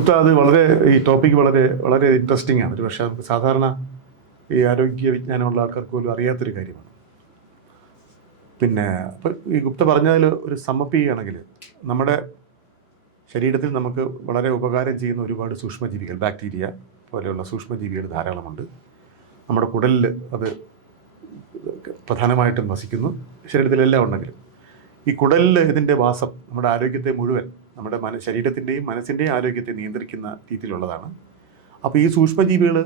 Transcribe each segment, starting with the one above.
ഗുപ്ത അത് വളരെ ഈ ടോപ്പിക് വളരെ വളരെ ഇൻട്രസ്റ്റിംഗ് ആണ്. പക്ഷേ നമുക്ക് സാധാരണ ഈ ആരോഗ്യ വിജ്ഞാനമുള്ള ആൾക്കാർക്ക് പോലും അറിയാത്തൊരു കാര്യമാണ്. പിന്നെ അപ്പോൾ ഈ ഗുപ്ത പറഞ്ഞതിൽ ഒരു സമ്മപ്പ് ചെയ്യുകയാണെങ്കിൽ നമ്മുടെ ശരീരത്തിൽ നമുക്ക് വളരെ ഉപകാരം ചെയ്യുന്ന ഒരുപാട് സൂക്ഷ്മജീവികൾ ബാക്ടീരിയ പോലെയുള്ള സൂക്ഷ്മജീവികൾ ധാരാളമുണ്ട്. നമ്മുടെ കുടലിൽ അത് പ്രധാനമായിട്ടും വസിക്കുന്നു. ശരീരത്തിലെല്ലാം ഉണ്ടെങ്കിലും. ഈ കുടലിൽ ഇതിന്റെ വാസം നമ്മുടെ ആരോഗ്യത്തെ മുഴുവൻ നമ്മുടെ മന ശരീരത്തിന്റെയും മനസ്സിന്റെയും ആരോഗ്യത്തെ നിയന്ത്രിക്കുന്ന രീതിയിലുള്ളതാണ്. അപ്പോൾ ഈ സൂക്ഷ്മജീവികളെ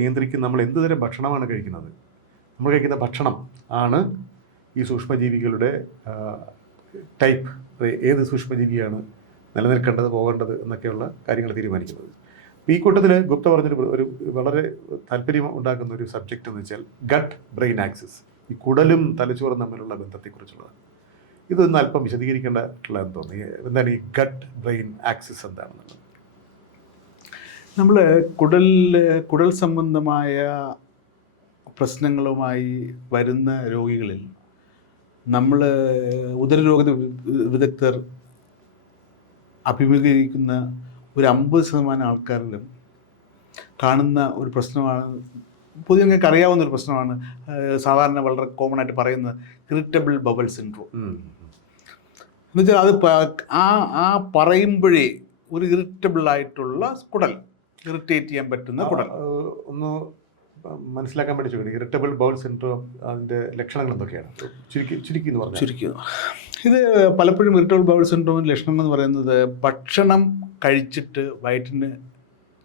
നിയന്ത്രിക്കുന്ന നമ്മൾ എന്ത് തരം ഭക്ഷണമാണ് കഴിക്കുന്നത്? നമ്മൾ കഴിക്കുന്ന ഭക്ഷണം ആണ് ഈ സൂക്ഷ്മജീവികളുടെ ടൈപ്പ്. ഏത് സൂക്ഷ്മജീവിയാണ് നിലനിൽക്കേണ്ടത് പോകേണ്ടത് എന്നൊക്കെയുള്ള കാര്യങ്ങൾ തീരുമാനിക്കുന്നത്. ഈ കൂട്ടത്തിൽ ഗുപ്ത പറഞ്ഞൊരു ഒരു വളരെ താല്പര്യം ഉണ്ടാക്കുന്ന ഒരു സബ്ജക്റ്റ് എന്ന് വെച്ചാൽ ഗട്ട് ബ്രെയിൻ ആക്സിസ്. ഈ കുടലും തലച്ചോറും തമ്മിലുള്ള ബന്ധത്തെക്കുറിച്ചുള്ളതാണ്. ഇതൊന്ന് അല്പം വിശദീകരിക്കേണ്ടതുള്ളതെന്ന് തോന്നി. എന്താണ് ഈ ഗട്ട് ബ്രെയിൻ ആക്സിസ് എന്താണെന്നുള്ളത്? നമ്മൾ കുടൽ കുടൽ സംബന്ധമായ പ്രശ്നങ്ങളുമായി വരുന്ന രോഗികളിൽ നമ്മൾ ഉദരരോഗ വിദഗ്ധർ അഭിമുഖീകരിക്കുന്ന ഒരു അമ്പത് ശതമാനം ആൾക്കാരിലും കാണുന്ന ഒരു പ്രശ്നമാണ് പൊതുവെ നിങ്ങൾക്ക് അറിയാവുന്ന ഒരു പ്രശ്നമാണ് സാധാരണ വളരെ കോമൺ ആയിട്ട് പറയുന്നത് ഇറിറ്റബിൾ ബബിൾ സിൻഡ്രോം. എന്നുവെച്ചാൽ അത് ആ ആ പറയുമ്പോഴേ ഒരു ഇറിറ്റബിൾ ആയിട്ടുള്ള കുടൽ ഇറിറ്റേറ്റ് ചെയ്യാൻ പറ്റുന്ന കുടൽ. ഒന്ന് മനസ്സിലാക്കാൻ വേണ്ടി ചോദിക്കുന്നത് ഇറിറ്റബിൾ ബൗൾ സിൻഡ്രോം അതിന്റെ ലക്ഷണങ്ങൾ എന്തൊക്കെയാണ്? ചുരുക്കി ചുരുക്കി എന്ന് പറഞ്ഞു ചുരുക്കി. ഇത് പലപ്പോഴും ഇറിറ്റബിൾ ബൗൾ സിൻഡ്രോമിന്റെ ലക്ഷണം എന്ന് പറയുന്നത് ഭക്ഷണം കഴിച്ചിട്ട് വയറ്റിന്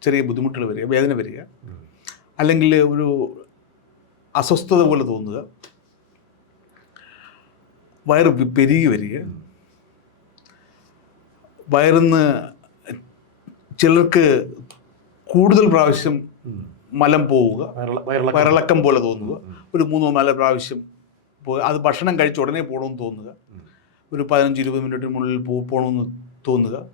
ചെറിയ ബുദ്ധിമുട്ടുകൾ വരിക വേദന വരിക. അല്ലെങ്കിൽ ഒരു അസ്വസ്ഥത പോലെ തോന്നുക. വയറ് പെരുകി വരിക. വയറിന്ന് ചിലർക്ക് കൂടുതൽ പ്രാവശ്യം മലം പോവുക വയറിള- വയറിളക്കം. പോലെ തോന്നുക. ഒരു മൂന്നോ നാലോ പ്രാവശ്യം പോകുക അത് ഭക്ഷണം കഴിച്ച ഉടനെ പോകണമെന്ന് തോന്നുക. ഒരു പതിനഞ്ച് ഇരുപത് മിനിറ്റിനുള്ളിൽ പോ പോകണമെന്ന് തോന്നുക.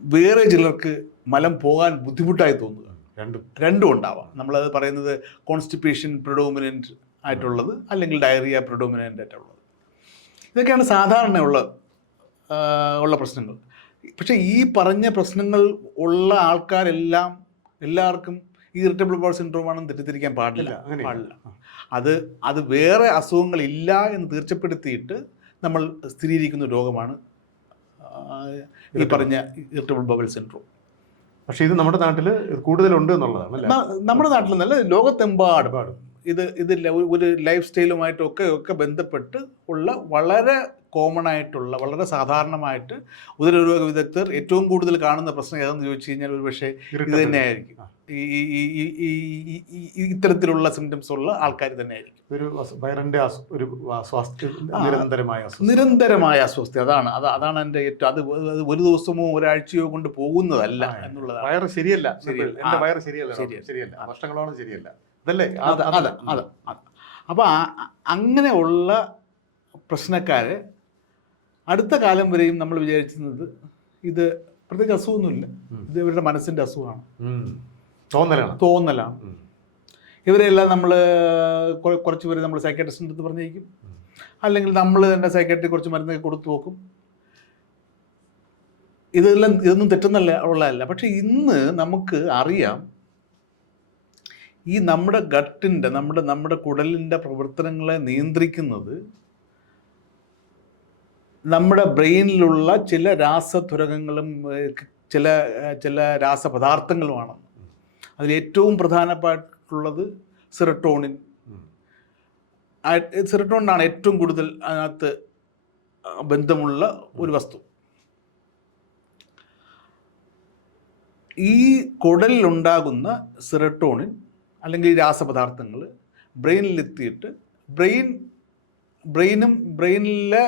വേറെ ചിലർക്ക് മലം പോകാൻ ബുദ്ധിമുട്ടായി തോന്നുക. രണ്ടും. രണ്ടും ഉണ്ടാവാം. നമ്മളത് പറയുന്നത് കോൺസ്റ്റിപ്പേഷൻ പ്രിഡോമിനന്റ് ആയിട്ടുള്ളത് അല്ലെങ്കിൽ ഡയറിയ പ്രിഡോമിനന്റ് ആയിട്ടുള്ളത്. ഇതൊക്കെയാണ് സാധാരണ ഉള്ള ഉള്ള പ്രശ്നങ്ങൾ. പക്ഷേ ഈ പറഞ്ഞ പ്രശ്നങ്ങൾ ഉള്ള ആൾക്കാരെല്ലാം എല്ലാവർക്കും ഈ ഇറിറ്റബിൾ ബോൾ സിൻഡ്രോം ആണെന്ന് തെറ്റിദ്ധരിക്കാൻ പാടില്ല. പാടില്ല. അത് അത് വേറെ അസുഖങ്ങളില്ല എന്ന് തീർച്ചപ്പെടുത്തിയിട്ട് നമ്മൾ സ്ഥിരീകരിക്കുന്ന രോഗമാണ് ഈ പറഞ്ഞ ഇറിറ്റബിൾ ബബിൾ സിൻഡ്രോം പക്ഷേ ഇത് നമ്മുടെ നാട്ടിൽ കൂടുതലുണ്ട് എന്നുള്ളതാണ് നമ്മുടെ നാട്ടിൽ നല്ല ലോകത്തെമ്പാടും ഇത് ഇത് ഒരു ലൈഫ് സ്റ്റൈലുമായിട്ടൊക്കെ ഒക്കെ ബന്ധപ്പെട്ട് ഉള്ള വളരെ കോമൺ ആയിട്ടുള്ള വളരെ സാധാരണമായിട്ട് ഉദരരോഗ വിദഗ്ധർ ഏറ്റവും കൂടുതൽ കാണുന്ന പ്രശ്നം ഏതെന്ന് ചോദിച്ചു കഴിഞ്ഞാൽ ഒരു പക്ഷേ ഇത്. തന്നെയായിരിക്കും. ഇത്തരത്തിലുള്ള സിംറ്റംസ് ഉള്ള ആൾക്കാർ തന്നെയായിരിക്കും. ഒരു വയറിന്റെ വയറിന്റെ ഒരു നിരന്തരമായ അസ്വസ്ഥ. നിരന്തരമായ അസ്വസ്ഥ. അതാണ് അത് അതാണ് എന്റെ ഏറ്റവും അത് ഒരു ദിവസമോ ഒരാഴ്ചയോ കൊണ്ട് പോകുന്നതല്ല എന്നുള്ളതാണ്. വയറ് ശരിയല്ല. ശരിയല്ല. എന്റെ. വയറ് ശരിയല്ല ശരിയല്ല. വർഷങ്ങളോളം ശരിയല്ല. അതല്ലേ അതെ അതെ. അതെ അപ്പം അപ്പോൾ അങ്ങനെയുള്ള പ്രശ്നക്കാരെ അടുത്ത കാലം വരെയും നമ്മൾ വിചാരിച്ചിരുന്നത് ഇത് പ്രത്യേകിച്ച് അസുഖമൊന്നുമില്ല. ഇത് ഇവരുടെ മനസ്സിന്റെ അസുഖമാണ്. തോന്നലാണ്. തോന്നലാണ്. ഇവരെല്ലാം നമ്മൾ കുറച്ച് പേര് നമ്മൾ സൈക്കാട്രിസ്റ്റിന്റെ അടുത്ത് പറഞ്ഞേക്കും അല്ലെങ്കിൽ നമ്മൾ തന്നെ സൈക്കാട്രി കുറച്ച് മരുന്നൊക്കെ കൊടുത്തു നോക്കും. ഇതെല്ലാം ഇതൊന്നും തെറ്റുന്നല്ല ഉള്ളതല്ല. പക്ഷെ ഇന്ന് നമുക്ക് അറിയാം ഈ നമ്മുടെ ഗട്ടിന്റെ നമ്മുടെ നമ്മുടെ കുടലിന്റെ പ്രവർത്തനങ്ങളെ നിയന്ത്രിക്കുന്നത് നമ്മുടെ ബ്രെയിനിലുള്ള ചില രാസതുരകങ്ങളും ചില ചില രാസപദാർത്ഥങ്ങളുമാണ് അതിൽ ഏറ്റവും പ്രധാനപ്പെട്ടുള്ളത് സിറട്ടോണിൻ. സിറട്ടോണിനാണ് ഏറ്റവും കൂടുതൽ അതിനകത്ത് ബന്ധമുള്ള ഒരു വസ്തു ഈ കുടലിലുണ്ടാകുന്ന സിറട്ടോണിൻ അല്ലെങ്കിൽ രാസപദാർത്ഥങ്ങൾ ബ്രെയിനിലെത്തിയിട്ട് ബ്രെയിൻ ബ്രെയിനും ബ്രെയിനിലെ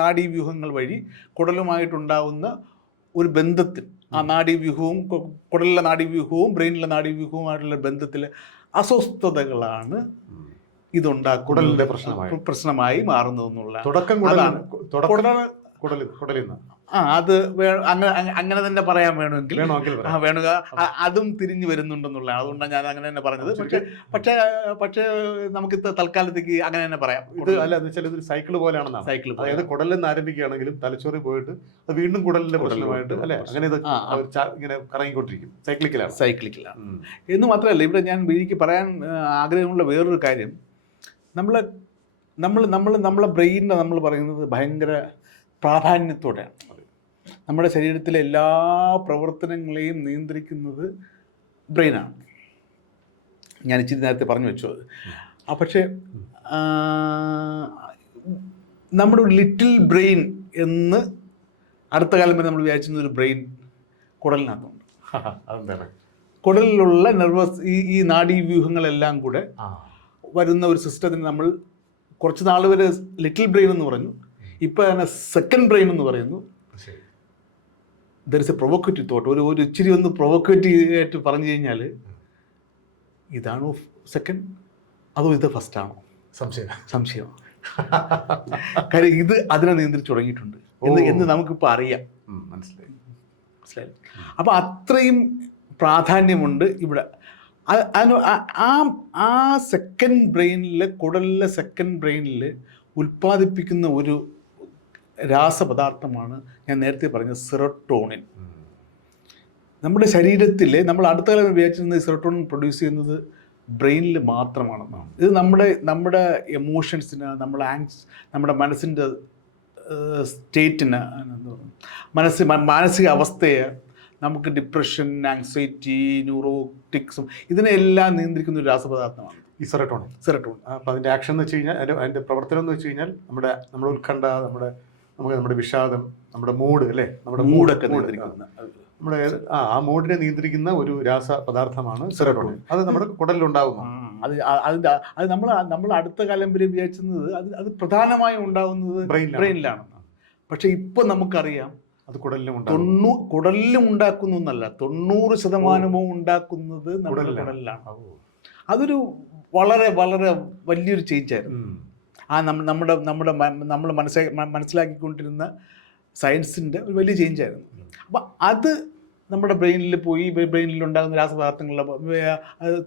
നാഡീവ്യൂഹങ്ങൾ വഴി കുടലുമായിട്ടുണ്ടാകുന്ന ഒരു ബന്ധത്തിൽ ആ നാഡീവ്യൂഹവും കുടലിലെ നാഡീവ്യൂഹവും ബ്രെയിനിലെ നാഡീവ്യൂഹവുമായിട്ടുള്ള ബന്ധത്തിൽ അസ്വസ്ഥതകളാണ് ഇതുണ്ടാ കുടലിന്റെ പ്രശ്നമായി. പ്രശ്നമായി മാറുന്നതെന്നുള്ള തുടക്കം കുടലാണ് കുടലിൽ നിന്ന്. ആ അത് അങ്ങനെ അങ്ങനെ തന്നെ പറയാൻ വേണമെങ്കിൽ വേണു അതും തിരിഞ്ഞു വരുന്നുണ്ടെന്നുള്ളതാണ്. അതുകൊണ്ടാണ് ഞാൻ അങ്ങനെ തന്നെ പറഞ്ഞത്. പക്ഷെ പക്ഷെ പക്ഷേ നമുക്ക് തൽക്കാലത്തേക്ക് അങ്ങനെ തന്നെ പറയാം. ഇത് അല്ല എന്ന് വെച്ചാൽ ഇതൊരു സൈക്കിൾ പോലെയാണെന്നാണ്. സൈക്കിൾ അതായത് കുടലിൽ നിന്ന് ആരംഭിക്കുകയാണെങ്കിലും തലച്ചോറിൽ പോയിട്ട് അത് വീണ്ടും കുടലിന്റെ പ്രശ്നമായിട്ട് അല്ലെ? അങ്ങനെ ഇത് ഇങ്ങനെ കറങ്ങിക്കൊണ്ടിരിക്കും. സൈക്ലിക്കലാണ്. സൈക്ലിക്കലാണ്. എന്ന് മാത്രമല്ല ഇവിടെ ഞാൻ എനിക്ക് പറയാൻ ആഗ്രഹമുള്ള വേറൊരു കാര്യം. നമ്മൾ നമ്മൾ നമ്മൾ നമ്മളെ ബ്രെയിനിനെ നമ്മൾ പറയുന്നത് ഭയങ്കര പ്രാധാന്യത്തോടെയാണ്. നമ്മുടെ ശരീരത്തിലെ എല്ലാ പ്രവർത്തനങ്ങളെയും നിയന്ത്രിക്കുന്നത് ബ്രെയിനാണ് ഞാൻ ഇച്ചിരി നേരത്തെ പറഞ്ഞു വെച്ചു അത്. ആ പക്ഷേ നമ്മുടെ ലിറ്റിൽ ബ്രെയിൻ എന്ന് അടുത്ത കാലം വരെ നമ്മൾ വിചാരിച്ചിരുന്ന ഒരു ബ്രെയിൻ കുടലിനകത്തുണ്ട്. അതെന്താണ്? കുടലിലുള്ള നെർവസ് ഈ ഈ നാഡീവ്യൂഹങ്ങളെല്ലാം കൂടെ വരുന്ന ഒരു സിസ്റ്റത്തിന് നമ്മൾ കുറച്ച് നാൾ വരെ ലിറ്റിൽ ബ്രെയിൻ എന്ന് പറഞ്ഞു. ഇപ്പോൾ തന്നെ സെക്കൻഡ് ബ്രെയിൻ എന്ന് പറയുന്നു. There is a provocative thought ഒരു ഒരു ഇച്ചിരി ഒന്ന് പ്രൊവോക്കേറ്റീവ് ആയിട്ട് പറഞ്ഞു കഴിഞ്ഞാൽ ഇതാണോ സെക്കൻഡ് അതോ ഇത് ഫസ്റ്റ് ആണോ? സംശയം. സംശയം. കാര്യം ഇത് അതിനെ നിയന്ത്രിച്ച് തുടങ്ങിയിട്ടുണ്ട്. എന്ന്. എന്ന് നമുക്കിപ്പോൾ അറിയാം. മനസ്സിലായി. മനസ്സിലായി. അപ്പോൾ അത്രയും പ്രാധാന്യമുണ്ട് ഇവിടെ. ആ ആ സെക്കൻഡ് ബ്രെയിനിൽ കുടലിലെ സെക്കൻഡ് ബ്രെയിനിൽ ഉൽപ്പാദിപ്പിക്കുന്ന ഒരു രാസപദാർത്ഥമാണ് ഞാൻ നേരത്തെ പറഞ്ഞ സിറട്ടോണിൻ. നമ്മുടെ ശരീരത്തിൽ നമ്മൾ അടുത്ത കാലം വിചാരിച്ചിരുന്നത് സിറട്ടോണിൻ പ്രൊഡ്യൂസ് ചെയ്യുന്നത് ബ്രെയിനിൽ മാത്രമാണെന്നാണ് ഇത് നമ്മുടെ നമ്മുടെ എമോഷൻസിന് നമ്മുടെ ആങ്സ് നമ്മുടെ മനസ്സിന്റെ സ്റ്റേറ്റിന് മനസ്സ് മാനസിക അവസ്ഥയെ നമുക്ക് ഡിപ്രഷൻ ആങ്സൈറ്റി ന്യൂറോട്ടിക്സും ഇതിനെല്ലാം നിയന്ത്രിക്കുന്ന ഒരു രാസപദാർത്ഥമാണ്. ഈ സെറട്ടോൺ സെറട്ടോൺ അപ്പോൾ അതിന്റെ ആക്ഷൻ എന്ന് വെച്ച് കഴിഞ്ഞാൽ അതിന്റെ പ്രവർത്തനം എന്ന് വെച്ച് കഴിഞ്ഞാൽ നമ്മുടെ നമ്മുടെ ഉത്കണ്ഠ നമ്മുടെ നമുക്ക് നമ്മുടെ വിഷാദം നമ്മുടെ മൂഡ് അല്ലേ? നമ്മുടെ മൂഡൊക്കെ നിയന്ത്രിക്കുന്ന നമ്മുടെ ആ ആ മൂഡിനെ നിയന്ത്രിക്കുന്ന ഒരു രാസ പദാർത്ഥമാണ് സെറട്ടോണിൻ അത് നമ്മുടെ കുടലിലുണ്ടാകുന്നു അത് അതിന്റെ അത് നമ്മൾ നമ്മൾ അടുത്ത കാലം വരെ വിചാരിച്ചത് അത് അത് പ്രധാനമായും ഉണ്ടാകുന്നത് ബ്രെയിനിലാണ് പക്ഷേ പക്ഷെ ഇപ്പൊ നമുക്കറിയാം അത് കുടലിലും തൊണ്ണൂ കുടലിലും ഉണ്ടാക്കുന്നു എന്നല്ല തൊണ്ണൂറ് ശതമാനമോ ഉണ്ടാക്കുന്നത് നമ്മുടെ കുടലിലാണ്. അതൊരു വളരെ വളരെ വലിയൊരു ചേഞ്ച് ആയിരുന്നു. ഉം. ആ നമ്മൾ നമ്മുടെ നമ്മുടെ നമ്മൾ മനസ്സിലാക്കി മനസ്സിലാക്കിക്കൊണ്ടിരുന്ന സയൻസിന്റെ ഒരു വലിയ ചേഞ്ച് ആയിരുന്നു അപ്പം അത് നമ്മുടെ ബ്രെയിനിൽ പോയി ബ്രെയിനിൽ ഉണ്ടാകുന്ന രാസപദാർത്ഥങ്ങളുടെ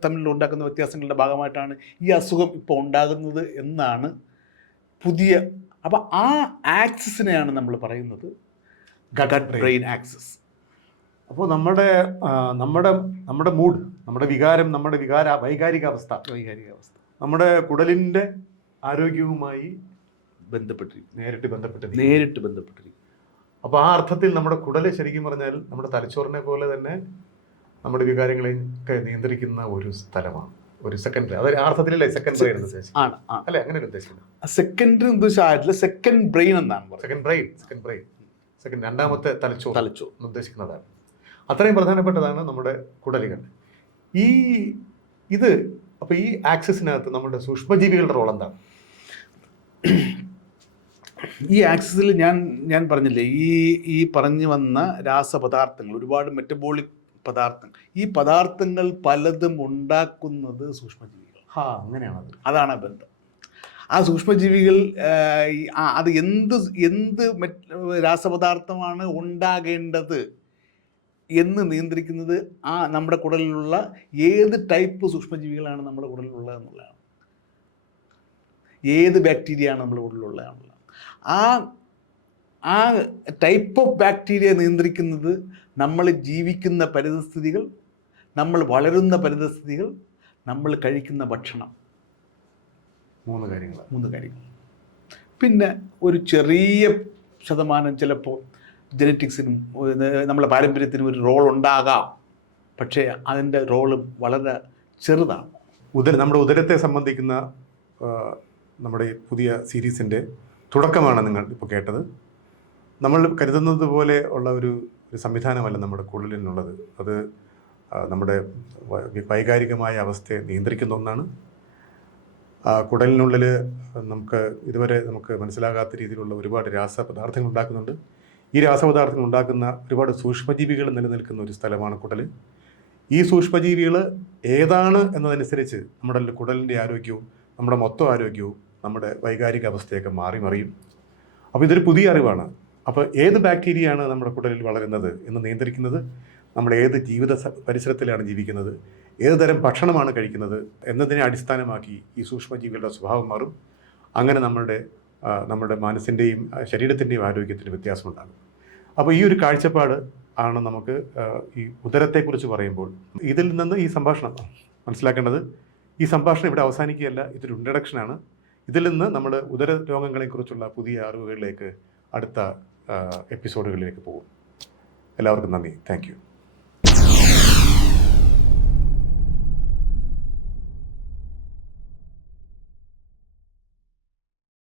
തമ്മിൽ ഉണ്ടാക്കുന്ന വ്യത്യാസങ്ങളുടെ ഭാഗമായിട്ടാണ് ഈ അസുഖം ഇപ്പോൾ ഉണ്ടാകുന്നത് എന്നാണ് പുതിയ അപ്പോൾ ആ ആക്സിസിനെയാണ് നമ്മൾ പറയുന്നത് ഗട്ട് ബ്രെയിൻ. ആക്സിസ്. അപ്പോൾ നമ്മുടെ നമ്മുടെ നമ്മുടെ മൂഡ് നമ്മുടെ വികാരം നമ്മുടെ വികാര വൈകാരികാവസ്ഥ വൈകാരികാവസ്ഥ നമ്മുടെ കുടലിന്റെ ആരോഗ്യവുമായി ബന്ധപ്പെട്ടിരിക്കും നേരിട്ട് ബന്ധപ്പെട്ട് നേരിട്ട് ബന്ധപ്പെട്ടിരിക്കും അപ്പോൾ ആ അർത്ഥത്തിൽ നമ്മുടെ കുടൽ ശരിക്കും പറഞ്ഞാൽ നമ്മുടെ തലച്ചോറിനെ പോലെ തന്നെ നമ്മുടെ വികാരങ്ങളെ ഒക്കെ നിയന്ത്രിക്കുന്ന ഒരു സ്ഥലമാണ്. ഒരു സെക്കൻഡറി അത് ആ അർത്ഥത്തിലല്ലേ സെക്കൻഡ് ബ്രെയിൻ എന്ന് ഉദ്ദേശിക്കുന്നത് ആണ്. അല്ലെ? അങ്ങനെ ഉദ്ദേശിക്കുന്നത്? സെക്കൻഡ് ഉദ്ദേശിച്ചില്ല സെക്കൻഡ് ബ്രെയിൻ എന്നാണ് second brain second brain second രണ്ടാമത്തെ തലച്ചോർ തലച്ചോർ ഉദ്ദേശിക്കുന്നതാണ്. അത്രയും പ്രധാനപ്പെട്ടതാണ് നമ്മുടെ കുടലുകൾ. ഈ ഇത് അപ്പോൾ ഈ ആക്സിസിനകത്ത് നമ്മുടെ സൂക്ഷ്മജീവികളുടെ റോൾ എന്താണ്? ഈ ആക്സിസിൽ ഞാൻ ഞാൻ പറഞ്ഞില്ലേ ഈ ഈ പറഞ്ഞു വന്ന രാസപദാർത്ഥങ്ങൾ ഒരുപാട് മെറ്റബോളിക് പദാർത്ഥങ്ങൾ ഈ പദാർത്ഥങ്ങൾ പലതും ഉണ്ടാക്കുന്നത് സൂക്ഷ്മജീവികൾ ഹാ അങ്ങനെയാണത്. അതാണ് ബന്ധം. ആ സൂക്ഷ്മജീവികൾ അത് എന്ത് എന്ത് രാസപദാർത്ഥമാണ് ഉണ്ടാകേണ്ടത്? എന്ന് നിയന്ത്രിക്കുന്നത് ആ നമ്മുടെ കുടലിലുള്ള ഏത് ടൈപ്പ് സൂക്ഷ്മജീവികളാണ് നമ്മുടെ കുടലിലുള്ളത് എന്നുള്ളതാണ്. ഏത് ബാക്ടീരിയയാണ് നമ്മുടെ കുടലിലുള്ളതാണുള്ളത് ആ ആ ടൈപ്പ് ഓഫ് ബാക്ടീരിയ നിയന്ത്രിക്കുന്നത് നമ്മൾ ജീവിക്കുന്ന പരിതസ്ഥിതികൾ നമ്മൾ വളരുന്ന പരിതസ്ഥിതികൾ നമ്മൾ കഴിക്കുന്ന ഭക്ഷണം. മൂന്ന് കാര്യങ്ങൾ മൂന്ന് കാര്യങ്ങൾ. പിന്നെ ഒരു ചെറിയ ശതമാനം ചിലപ്പോൾ ജനറ്റിക്സിനും നമ്മളെ പാരമ്പര്യത്തിനും ഒരു റോൾ ഉണ്ടാകാം. പക്ഷേ അതിന്റെ റോൾ വളരെ ചെറുതാണ്. ഉദര നമ്മുടെ ഉദരത്തെ സംബന്ധിക്കുന്ന നമ്മുടെ പുതിയ സീരീസിന്റെ തുടക്കമാണ് നിങ്ങൾ ഇപ്പോൾ കേട്ടത്. നമ്മൾ കരുതുന്നത് പോലെ ഉള്ള ഒരു ഒരു സംവിധാനമല്ല നമ്മുടെ കുഴലിനുള്ളത്. അത് നമ്മുടെ വൈകാരികമായ അവസ്ഥയെ നിയന്ത്രിക്കുന്ന ഒന്നാണ്. കുടലിനുള്ളിൽ നമുക്ക് ഇതുവരെ നമുക്ക് മനസ്സിലാകാത്ത രീതിയിലുള്ള ഒരുപാട് രാസപദാർത്ഥങ്ങൾ ഉണ്ടാക്കുന്നുണ്ട്. ഈ രാസപദാർത്ഥങ്ങൾ ഉണ്ടാക്കുന്ന ഒരുപാട് സൂക്ഷ്മജീവികൾ നിലനിൽക്കുന്ന ഒരു സ്ഥലമാണ് കുടൽ ഈ സൂക്ഷ്മജീവികൾ ഏതാണ് എന്നതനുസരിച്ച് നമ്മുടെ കുടലിന്റെ ആരോഗ്യവും നമ്മുടെ മൊത്തം ആരോഗ്യവും നമ്മുടെ വൈകാരിക അവസ്ഥയൊക്കെ മാറി മറിയും. അപ്പോൾ ഇതൊരു പുതിയ അറിവാണ്. അപ്പോൾ ഏത് ബാക്ടീരിയയാണ് നമ്മുടെ കുടലിൽ വളരുന്നത് എന്ന് നിയന്ത്രിക്കുന്നത്? നമ്മൾ ഏത് ജീവിത പരിസരത്തിലാണ് ജീവിക്കുന്നത്? ഏത് തരം ഭക്ഷണമാണ് കഴിക്കുന്നത്? എന്നതിനെ അടിസ്ഥാനമാക്കി ഈ സൂക്ഷ്മജീവികളുടെ സ്വഭാവം മാറും. അങ്ങനെ നമ്മളുടെ ആ, നമ്മുടെ മനസ്സിന്റെയും ശരീരത്തിന്റെയും ആരോഗ്യത്തിന് വ്യത്യാസമുണ്ടാകും. അപ്പോൾ ഈ ഒരു കാഴ്ചപ്പാട് ആണ് നമുക്ക് ഈ ഉദരത്തെക്കുറിച്ച് പറയുമ്പോൾ ഇതിൽ നിന്ന് ഈ സംഭാഷണം മനസ്സിലാക്കേണ്ടത്. ഈ സംഭാഷണം ഇവിടെ അവസാനിക്കുകയല്ല ഇതൊരു ഇൻട്രഡക്ഷനാണ് ഇതിൽ നിന്ന് നമ്മൾ ഉദര രോഗങ്ങളെക്കുറിച്ചുള്ള പുതിയ അറിവുകളിലേക്ക് അടുത്ത എപ്പിസോഡുകളിലേക്ക് പോകും. എല്ലാവർക്കും നന്ദി. താങ്ക്